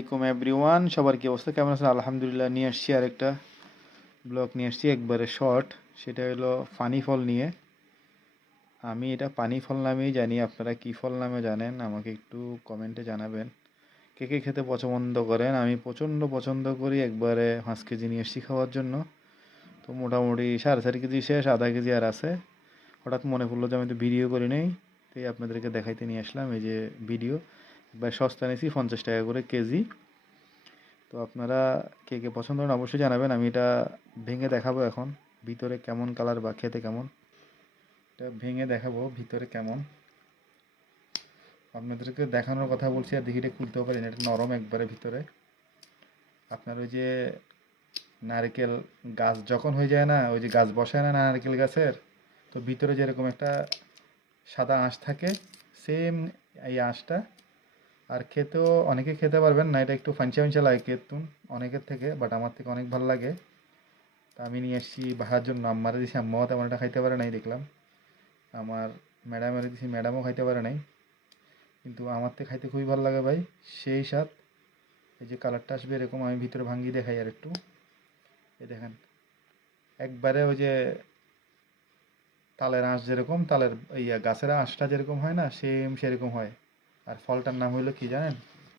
আলাইকুম এভরিওয়ান, সবার কি অবস্থা, কেমন আছেন? আলহামদুলিল্লাহ। নিয়ে আসছি আর একটা ব্লগ নিয়ে আসছি, একবারে শর্ট। সেটা হলো পানি ফল নিয়ে। আমি এটা পানি ফল নামেই জানি, আপনারা কি ফল নামে জানেন আমাকে একটু কমেন্টে জানাবেন। কে কে খেতে পছন্দ করেন? আমি প্রচণ্ড পছন্দ করি। একবারে 5 কেজি নিয়ে এসছি খাওয়ার জন্য। তো মোটামুটি 4.5 কেজি শেষ, আধা কেজি আর আছে। হঠাৎ মনে পড়লো যে আমি তো ভিডিও করি নাই, তাই আপনাদেরকে দেখাইতে নিয়ে আসলাম। এই যে ভিডিও, একবার সস্তা নিয়েছি 50 টাকা করে কেজি। তো আপনারা কে কে পছন্দ করেন অবশ্যই জানাবেন। আমি এটা ভেঙে দেখাবো এখন, ভিতরে কেমন কালার বা খেতে কেমন। এটা ভেঙে দেখাবো ভিতরে কেমন। আপনাদেরকে দেখানোর কথা বলছি আর দেখি এটা খুলতেও পারি না, এটা নরম একবারে ভিতরে। আপনার ওই যে নারকেল গাছ যখন হয়ে যায় না, ওই যে গাছ বসায় না নারকেল গাছের, তো ভিতরে যেরকম একটা সাদা আঁশ থাকে, সেম এই আঁশটা। আর খেতেও অনেকে খেতে পারবেন না, এটা একটু ফাঞ্চা ফাঞ্চা লাগে কেতুন অনেকের থেকে, বাট আমার থেকে অনেক ভালো লাগে। তা আমি নিয়ে এসেছি বাহার জন্য, আম্মারে দিছি, আম্মাও তেমন একটা খাইতে পারে নাই দেখলাম। আমার ম্যাডামের দিছি, ম্যাডামও খাইতে পারে নাই। কিন্তু আমার থেকে খাইতে খুবই ভালো লাগে ভাই, সেই স্বাদ। এই যে কালারটা আসবে এরকম, আমি ভিতরে ভাঙ্গি দেখাই আর একটু। এই দেখেন, একবারে ওই যে তালের আঁশ যেরকম, তালের গাছের আঁশটা যেরকম হয় না, সেম সেরকম হয়। আর ফলটার নাম হইলো কি জানেন?